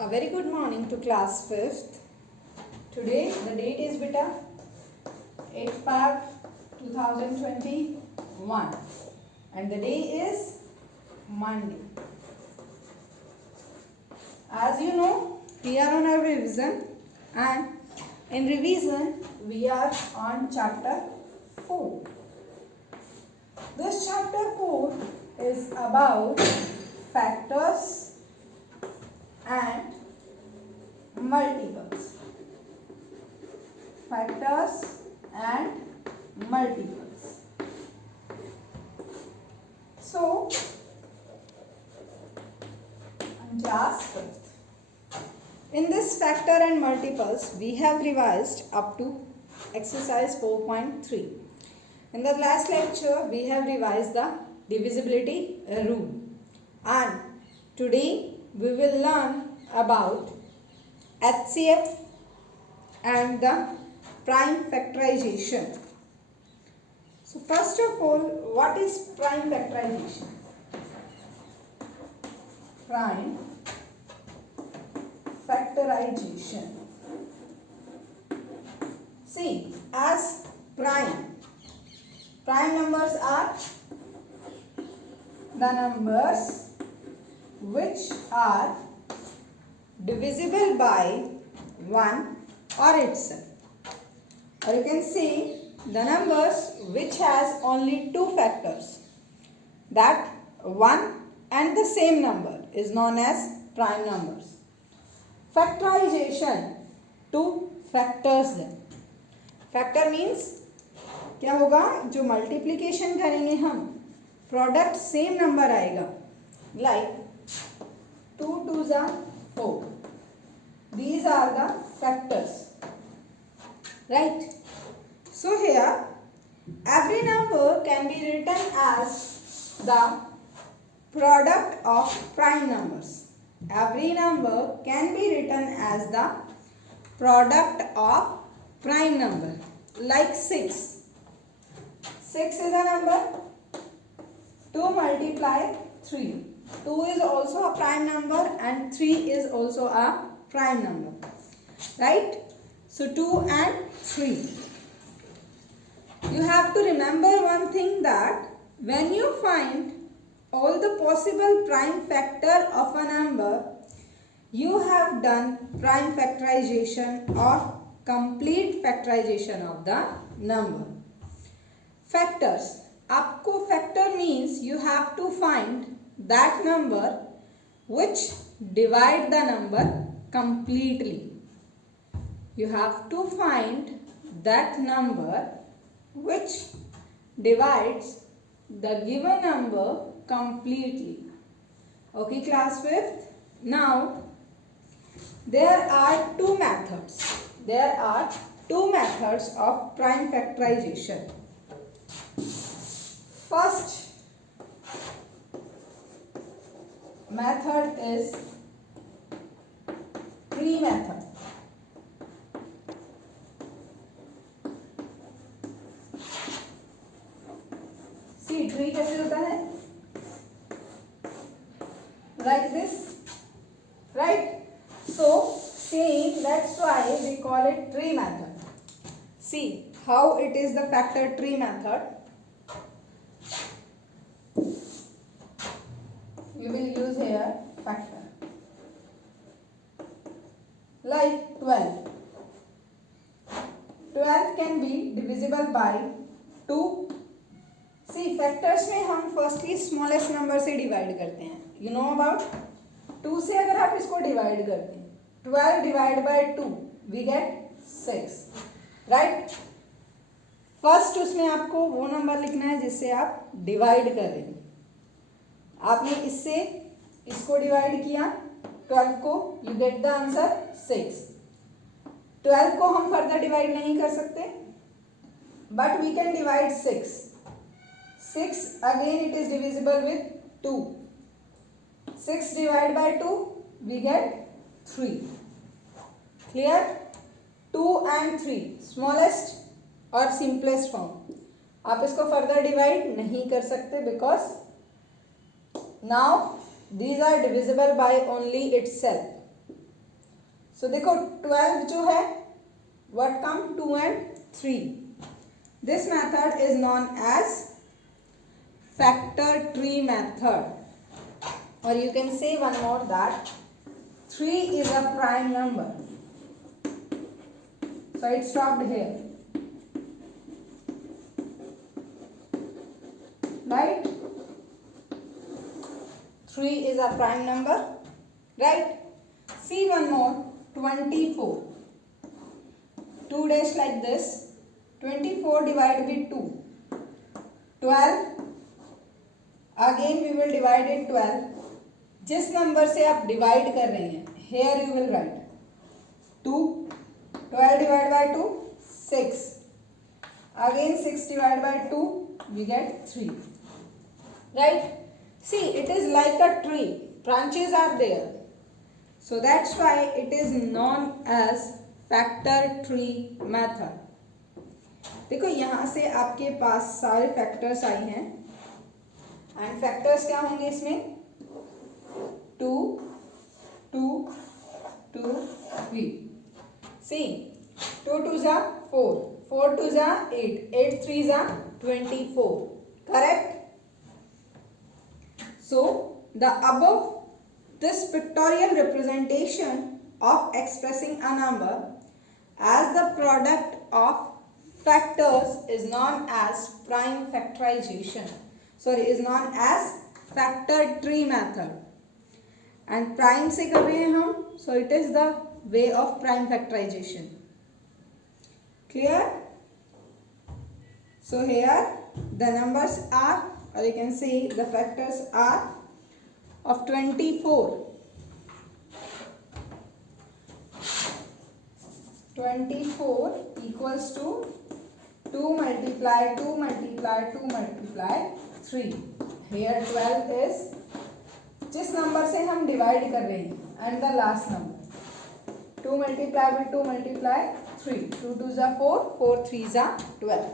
A very good morning to class 5th. Today the date is beta 8/5/2021 and the day is Monday. As you know, we are on our revision and in revision we are on chapter 4. This chapter 4 is about factors and multiples. Factors and multiples. So, on class 5th. In this factor and multiples, we have revised up to exercise 4.3. In the last lecture, we have revised the divisibility rule. And today, we will learn about HCF and the prime factorization. So first of all, what is prime factorization? Prime factorization. See, as prime numbers are the numbers which are divisible by 1 or itself. Or you can say the numbers which has only two factors. That one and the same number is known as prime numbers. Factorization, to factors them. Factor means क्या होगा, जो multiplication करेंगे हम product same number आएगा. Like 2 2s are 4. These are the factors, right? So here every number can be written as the product of prime numbers. Every number can be written as the product of prime number. Like 6. 6 is a number. 2 multiply 3. 2 is also a prime number and 3 is also a prime number. Right? So 2 and 3. You have to remember one thing, that when you find all the possible prime factor of a number, you have done prime factorization or complete factorization of the number. Factors. आपको factor means you have to find that number which divide the number completely. You have to find that number which divides the given number completely. Okay, class 5th. Now, there are two methods. There are two methods of prime factorization. First method is tree method. See, tree कैसे होता है? Like this, right? So, see, that's why we call it tree method. See how it is the factor tree method. You will use here factor. Like 12. 12 can be divisible by 2. See, factors में हम firstly smallest number से divide करते हैं. You know about 2 से अगर आप इसको divide करते हैं, 12 divide by 2 we get 6, right? First उसमें आपको वो नंबर लिखना है जिससे आप डिवाइड कर रहे हैं. आपने इससे इसको डिवाइड किया 12 को, यू गेट द आंसर 6. 12 को हम फर्दर डिवाइड नहीं कर सकते, but we can divide 6. 6 again it is divisible with 2. 6 divided by 2 we get 3. Clear? 2 and 3 smallest और simplest form. आप इसको फर्दर डिवाइड नहीं कर सकते because now these are divisible by only itself. सो देखो 12 जो है what come 2 and 3. This method is known as factor tree method, or you can say one more that 3 is a prime number. So it stopped here, right? 3 is a prime number, right? See one more, 24. 2 dash like this, 24 divided by 2. 12, again we will divide it 12. जिस number से आप divide कर रहे हैं, here you will write 2. 12 divided by 2, 6. Again 6 divided by 2, we get 3. Right? See, it is like a tree. Branches are there. So that's why it is known as factor tree method. देखो यहाँ से आपके पास सारे factors आई हैं, and factors क्या होंगे इसमें? 2, 2, 2, 3. See, 2 2s are 4, 4 2s are 8, 8 3s are 24. Correct? So, the above this pictorial representation of expressing a number as the product of factors is known as prime factorization. Is known as factor tree method. And prime से कर रहे हैं हम, so it is the way of prime factorization. Clear? So here the numbers are, or you can say the factors are of 24. 24 equals to 2 multiply 2 multiply 2 multiply 3. Here 12 is जिस number से हम divide कर रहे हैं, and the last number 2 multiply with 2 multiply 3. 2 2s are 4, 4 3s are 12.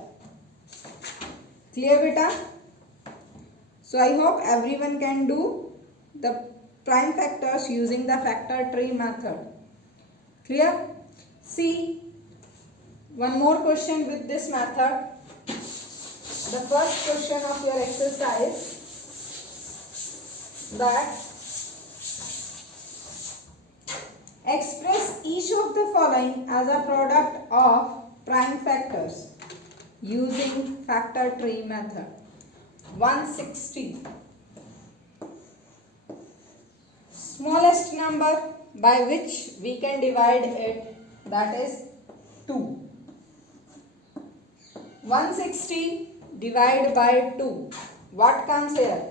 Clear beta? So I hope everyone can do the prime factors using the factor tree method. Clear? See one more question with this method. The first question of your exercise, that express each of the following as a product of prime factors using factor tree method. 160, smallest number by which we can divide it, that is 2. 160 divided by 2, what comes here?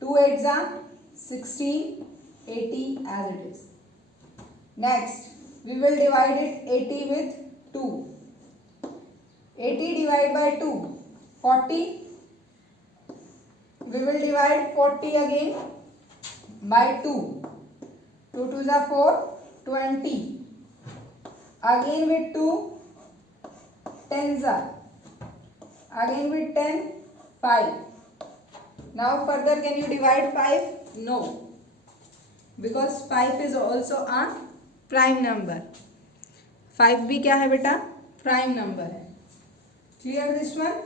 2 8s are 16, 80 as it is. Next, we will divide it 80 with 2. 80 divided by 2, 40. We will divide 40 again by 2. 2 2s are 4, 20. Again with 2, 10s are. Again with 10, 5. Now further can you divide 5? No, because 5 is also a prime number. 5 भी क्या है बेटा? Prime number है. Clear this one?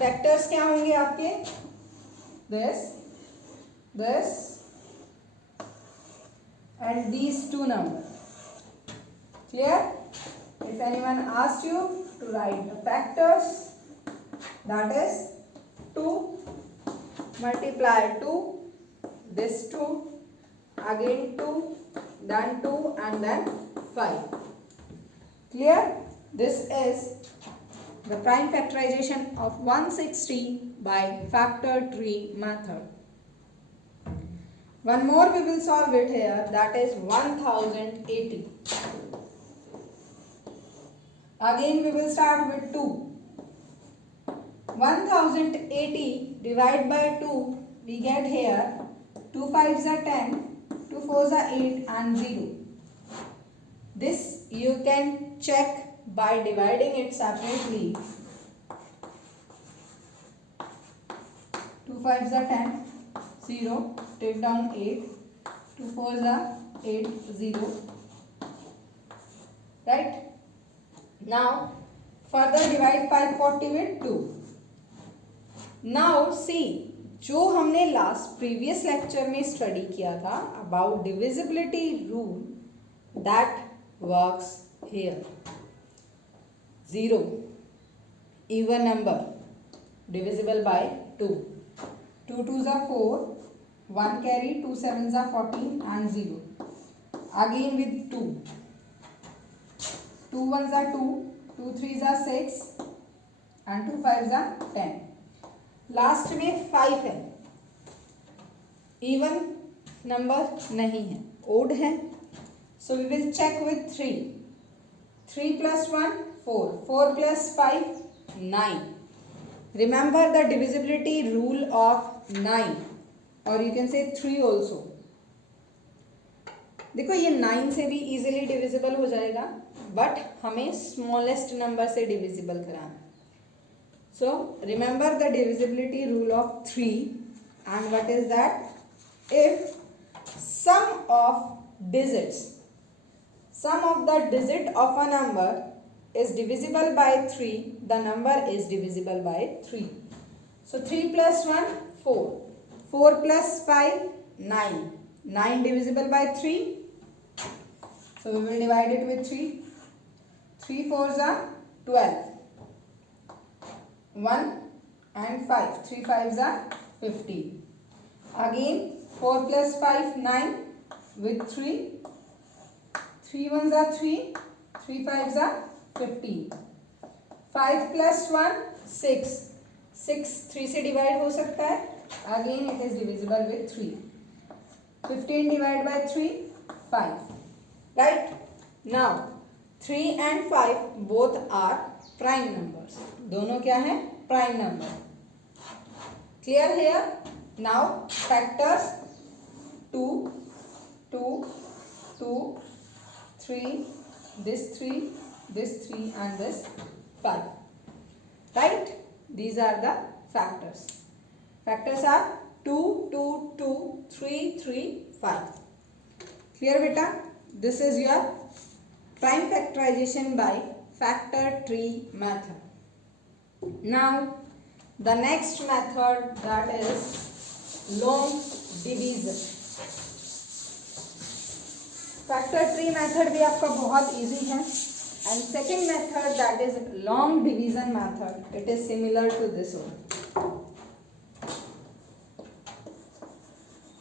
Factors क्या होंगे आपके? This and these two numbers. Clear? If anyone asks you to write the factors, that is 2 multiply 2, this 2, again 2, then 2 and then 5. Clear? This is the prime factorization of 160 by factor tree method. One more we will solve it here, that is 1080. Again we will start with 2. 1080 divided by 2, we get here 2 5s are 10, 2 4s are 8 and 0. This you can check by dividing it separately. 2 5s are 10, 0, take down 8, 2 4s are 580. Right? Now further divide 540 with 2. Now see, जो हमने last previous lecture में study किया था about divisibility rule, that works here. 0 even number divisible by 2. 2 2s are 4, 1 carry, 2 7s are 14 and 0. Again with 2. 2 1s are 2, 2 3s are 6 and 2 5s are 10. Last में 5 है, even number नहीं है, odd है. So we will check with 3. 3 plus 1 4, 4 plus 5 9. Remember the divisibility rule of 9 or you can say 3 also. देखो ये 9 से भी easily divisible हो जाएगा, बट हमें स्मॉलेस्ट नंबर से डिविजिबल कराना. So remember the divisibility rule of 3, and what is that? If sum of the digit of a number is divisible by 3, the number is divisible by 3. So 3 plus 1 4, 4 plus 5 9, 9 divisible by 3. So we will divide it with 3. 3 4s are 12. 1 and 5, 3 5s are 15. Again 4 plus 5 9 with 3. 3 1s are 3, 3 5s are 15. 5 plus 1 6, 6 3 से divide हो सकता है. Again it is divisible with 3. 15 divided by 3 5. Right? Now 3 and 5 both are prime numbers. दोनों क्या है? Prime number. Clear here? Now factors 2 2 2 3, this 3, this 3 and this 5. Right? These are the factors. Factors are 2 2 2 3 3 5. Clear beta? This is your prime factorization by factor tree method. Now the next method, that is long division. Factor tree method भी आपका बहुत easy है. And second method, that is long division method. It is similar to this one.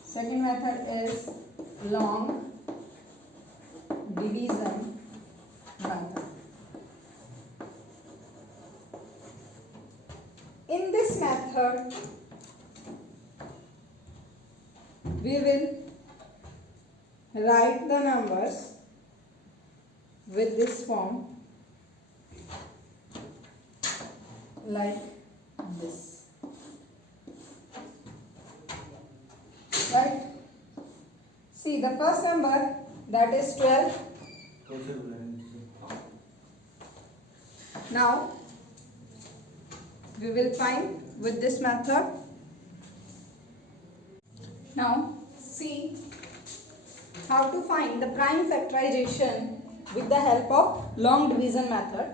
Second method is long division method. In this method, we will write the numbers with this form, like this. Right? See the first number, that is 12. Now we will find with this method. Now see how to find the prime factorization with the help of long division method.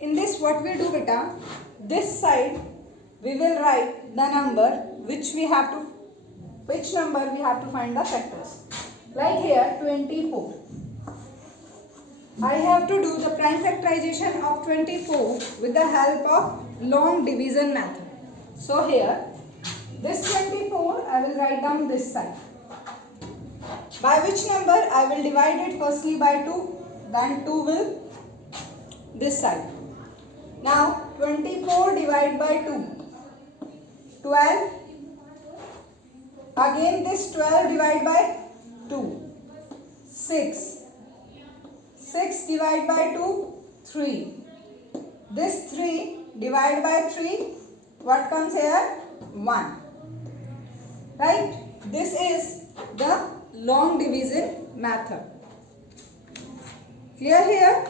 In this, what we do beta, this side we will write the number which number we have to find the factors. Like here 24. I have to do the prime factorization of 24 with the help of long division method. So here this 24 I will write down this side. By which number I will divide it firstly by 2, then 2 will this side. Now 24 divided by 2, 12. Again this 12 divided by 2, 6. 6 divided by 2, 3. This 3 divided by 3, what comes here? 1. Right? This is the long division method. Clear here?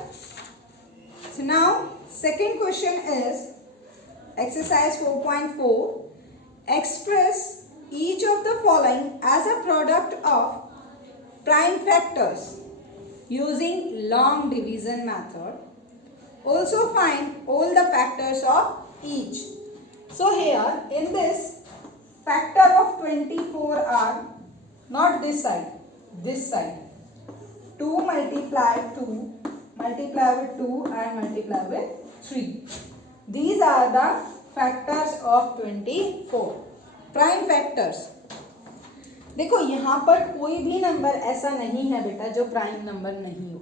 So now second question is exercise 4.4. Express each of the following as a product of prime factors using long division method. Also find all the factors of each. So here in this, factor of 24 are not this side, this side. 2 multiply 2, multiply with 2 and multiply with 3. These are the factors of 24, prime factors. देखो यहाँ पर कोई भी number ऐसा नहीं है बेटा जो प्राइम नंबर नहीं हो.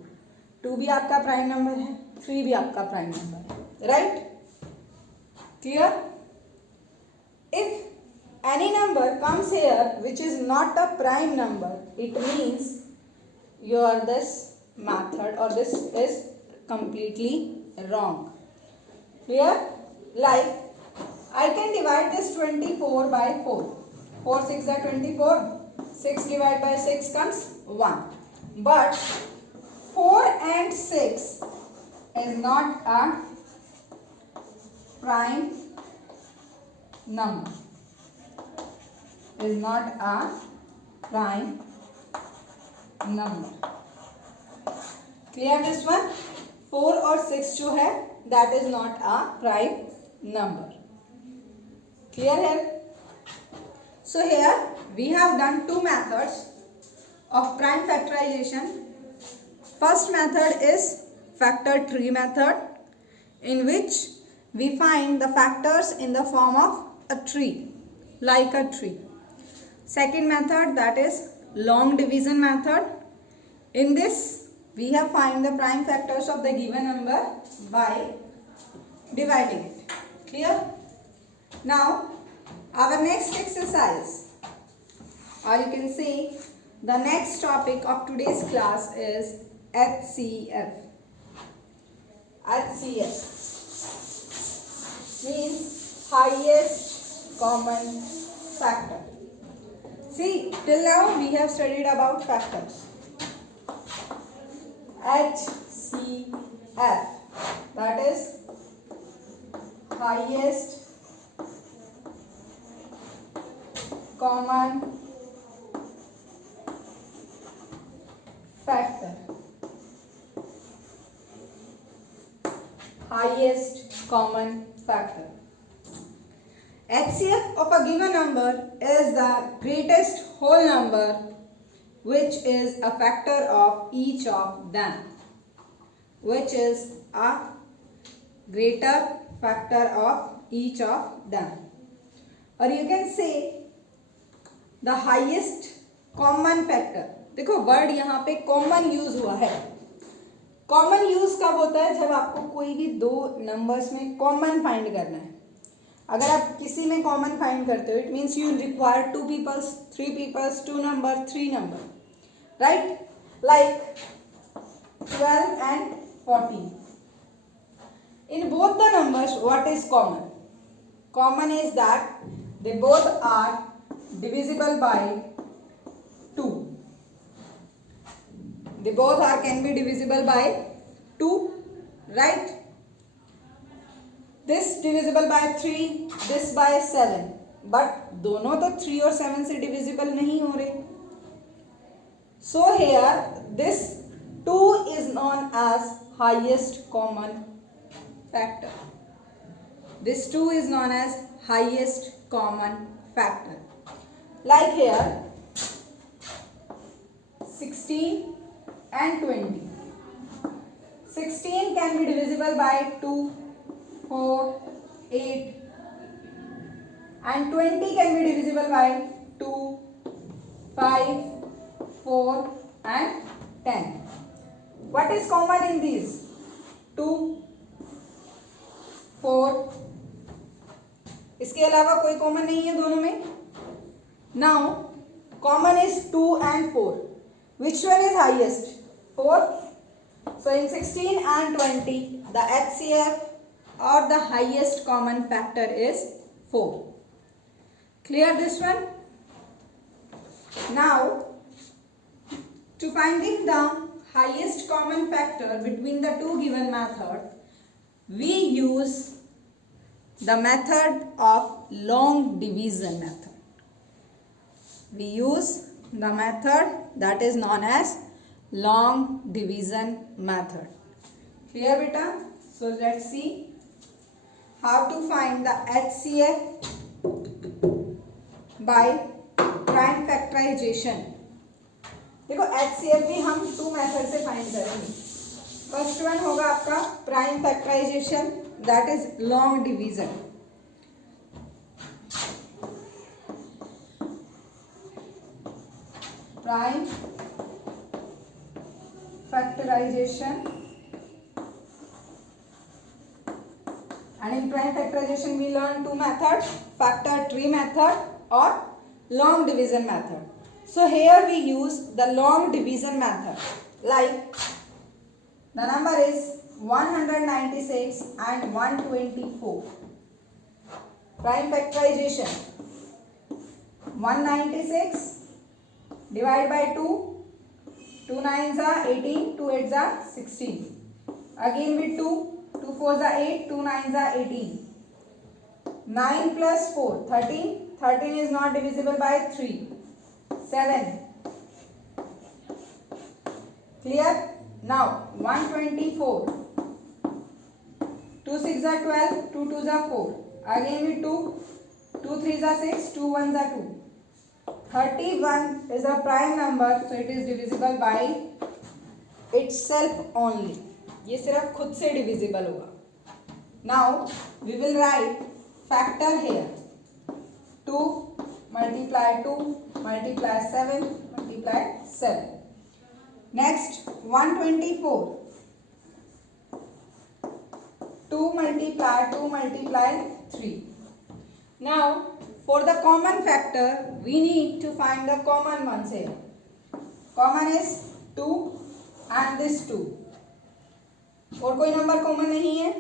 2 भी आपका प्राइम नंबर है, 3 भी आपका प्राइम नंबर है, right? Clear? If any number comes here which is not a prime number, it means your this method or this is completely wrong. Clear? Like I can divide this 24 by 4. 4 6 are 24. 6 divided by 6 comes 1. But 4 and 6 is not a prime number. Is not a prime number. Clear this one? 4 और 6 जो है that is not a prime number. Clear here? So here we have done two methods of prime factorization. First method is factor tree method, in which we find the factors in the form of a tree, like a tree. Second method, that is long division method. In this we have find the prime factors of the given number by dividing it. Clear? Now our next exercise, or you can say the next topic of today's class is HCF. HCF means highest common factor. See, till now we have studied about factors. HCF, that is highest common factor. Highest common factor. HCF of a given number is the greatest whole number which is a factor of each of them. Which is a greater factor of each of them. Or you can say the highest common factor. देखो word यहाँ पे common use हुआ है. Common use कब होता है? जब आपको कोई भी दो नंबर्स में कॉमन फाइंड करना है. अगर आप किसी में कॉमन फाइंड करते हो, it means you require 2 peoples, 3 peoples, 2 number, 3 number, right? Like 12 and 14. In both the numbers, what is common? Common is that they both are divisible by 2. They both are can be divisible by 2, right? This divisible by 3, this by 7. But दोनों तो 3 और 7 से divisible नहीं हो रहे. So here this 2 is known as highest common factor. This 2 is known as highest common factor. Like here 16 and 20. 16 can be divisible by 2, 4, 8, and 20 can be divisible by 2, 5, 4 and 10. What is common in these? 2, 4. इसके अलावा कोई common नहीं है दोनों में. Now common is 2 and 4. Which one is highest? 4. So in 16 and 20, the HCF or the highest common factor is 4. Clear this one? Now to finding the highest common factor between the two given method, we use the method of long division method. We use the method that is known as long division method. Clear beta? So let's see how to find the HCF by prime factorization. देखो HCF भी हम 2 method से find करेंगे. First one होगा आपका prime factorisation, that is long division. Prime factorisation, and in prime factorization we learn 2 methods, factor tree method or long division method. So here we use the long division method. Like the number is 196 and 124. Prime factorization, 196 divided by 2, 2 9s are 18, 2 8s are 16. Again with 2, 2 4s are 8, 2 9s are 18. 9 plus 4, 13. 13 is not divisible by 3. 7. Clear? Now 124. 2 6s are 12, 2 2s are 4. Again with 2, 2 3s are 6, 2 1s are 2. 31 is a prime number, so it is divisible by itself only. ये सिर्फ खुद से divisible होगा. Now we will write factor here. 2 multiply 2 multiply 7 multiply 7. Next 124. 2 multiply 2 multiply 3. Now for the common factor we need to find the common ones here. Common is 2 and this 2. और कोई number common नहीं है.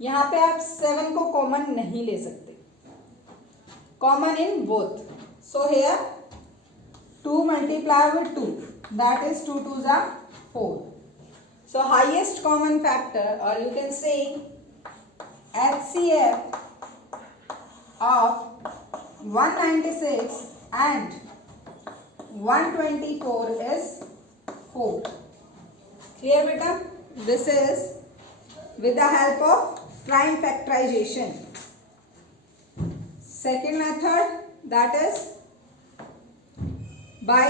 यहाँ पे आप 7 को common नहीं ले सकते. Common in both. So here 2 multiply with 2, that is 2 2s are 4. So highest common factor, or you can say HCF of 196 and 124 is 4. Clear beta? This is with the help of prime factorization. Second method, that is by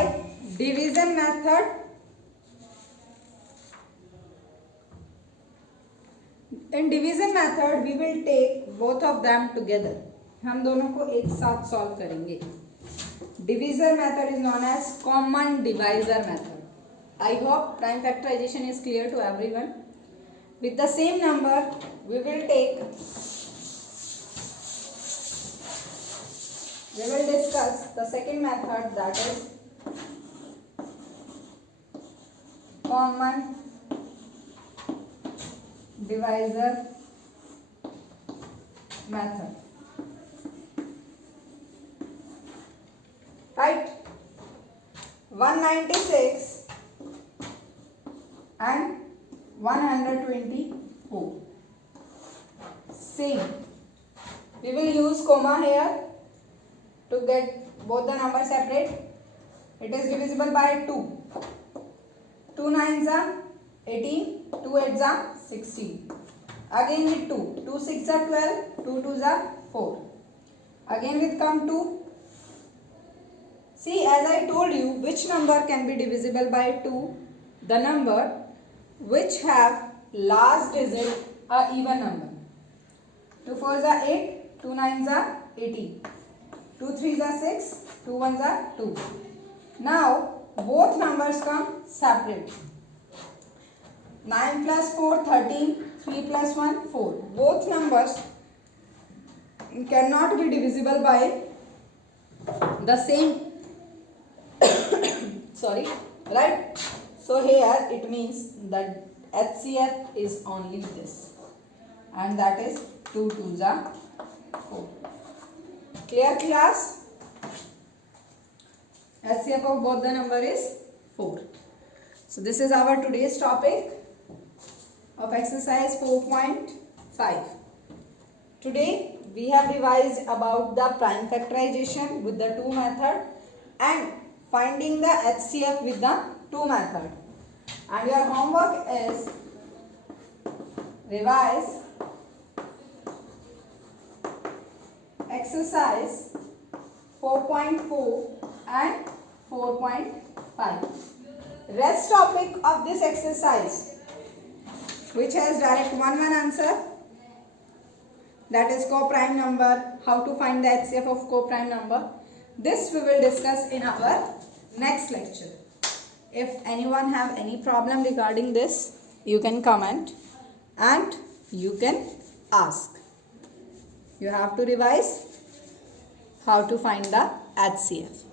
division method. In division method we will take both of them together. हम दोनों को एक साथ solve करेंगे. Divisor method is known as common divisor method. I hope prime factorization is clear to everyone. With the same number we will discuss the second method, that is common divisor method. Right? 196 and 124. Same. We will use comma here to get both the numbers separate. It is divisible by 2. 2 9s are 18, 2 8s are 16. Again with 2, 2 6s are 12, 2 2s are 4. Again with come 2. See, as I told you, which number can be divisible by 2? The number which have last digit a even number. 2 4s are 8, 2 9s are 18, 2 3s are 6, 2 1s are 2. Now both numbers come separate. 9 plus 4 13, 3 plus 1 4. Both numbers cannot be divisible by the same sorry, right? So here it means that HCF is only this, and that is 2 2s are 4. Clear class? HCF of both the number is 4. So this is our today's topic of exercise 4.5. Today we have revised about the prime factorization with the 2 method, and finding the HCF with the two method. And your homework is revise exercise 4.4 and 4.5. Rest topic of this exercise, which has direct 1-1 answer, that is co-prime number, how to find the HCF of co-prime number. This we will discuss in our next lecture. If anyone have any problem regarding this, you can comment and you can ask. You have to revise how to find the HCF.